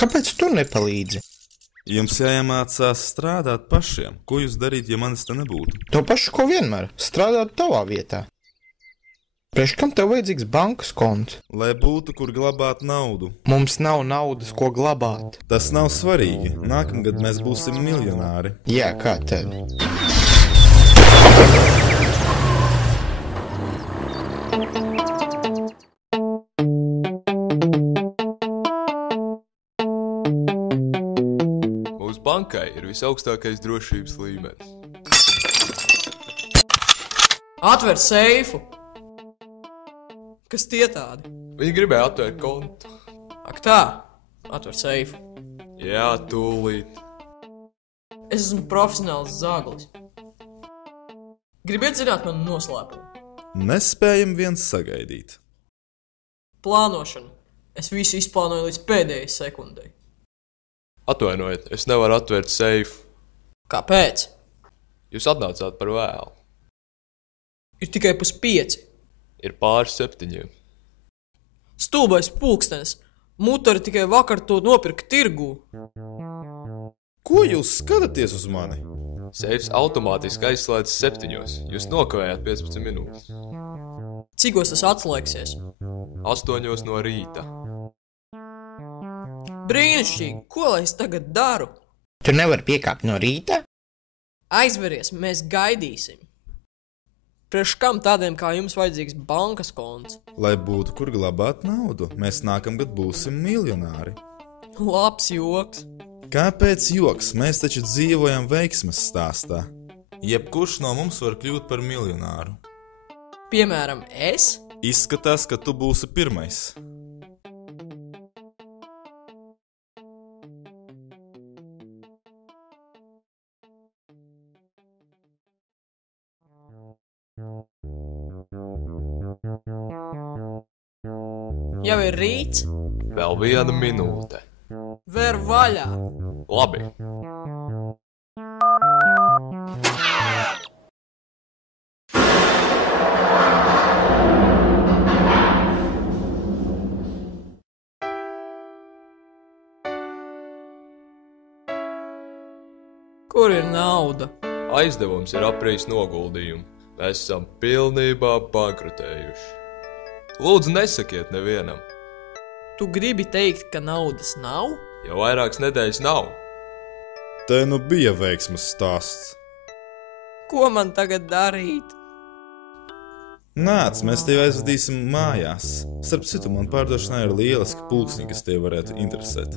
Kāpēc tu nepalīdzi? Jums jāiemācās strādāt pašiem. Ko jūs darīt, ja manis te nebūtu? To pašu, ko vienmēr. Strādāt tavā vietā. Priekš kam tev vajadzīgs bankas konts? Lai būtu, kur glabāt naudu. Mums nav naudas, ko glabāt. Tas nav svarīgi. Nākamgad mēs būsim miljonāri. Jā, kā tev? Mūsu bankai ir visaugstākais drošības līmenis. Atver seifu! Kas tie tādi? Viņi gribēja atvērt kontu. Ak tā, atver seifu. Jā, tūlīt. Es esmu profesionāls zāglis. Gribiet zināt manu noslēpumu? Nespējam viens sagaidīt. Plānošana. Es visu izplānoju līdz pēdējai sekundei. Atvainojiet, es nevaru atvērt seifu. Kāpēc? Jūs atnācāt par vēlu. Ir tikai 5:30. Ir pār 7. Stulbais pulkstenis. Mutari tikai vakar to nopirka tirgū. Ko jūs skatāties uz mani? Seifs automātiski aizslēdz 7. Jūs nokavējāt 15 minūtes. Cikos tas atslēgsies? 8 no rīta. Brīnišķīgi! Ko lai es tagad daru? Tu nevari piekāpt no rīta? Aizveries, mēs gaidīsim. Priekš kam tādiem kā jums vajadzīgs bankas konts? Lai būtu, kur glabāt naudu. Mēs nākamgad būsim miljonāri. Labs joks. Kāpēc joks? Mēs taču dzīvojam veiksmes stāstā. Jebkurš no mums var kļūt par miljonāru. Piemēram, es? Izskatās, ka tu būsi pirmais. Jau ir rīts? Vēl 1 minūte. Ver vaļā! Labi. Kur ir nauda? Aizdevums ir aprīs noguldījumi. Mēs esam pilnībā bankrotējuši. Lūdzu, nesakiet nevienam. Tu gribi teikt, ka naudas nav? Jau vairākas nedēļas nav. Te nu bija veiksmes stāsts. Ko man tagad darīt? Nāc, mēs tevi aizvedīsim mājās. Starp citu, man pārdošanā ir lieliski pulksni, kas tevi varētu interesēt.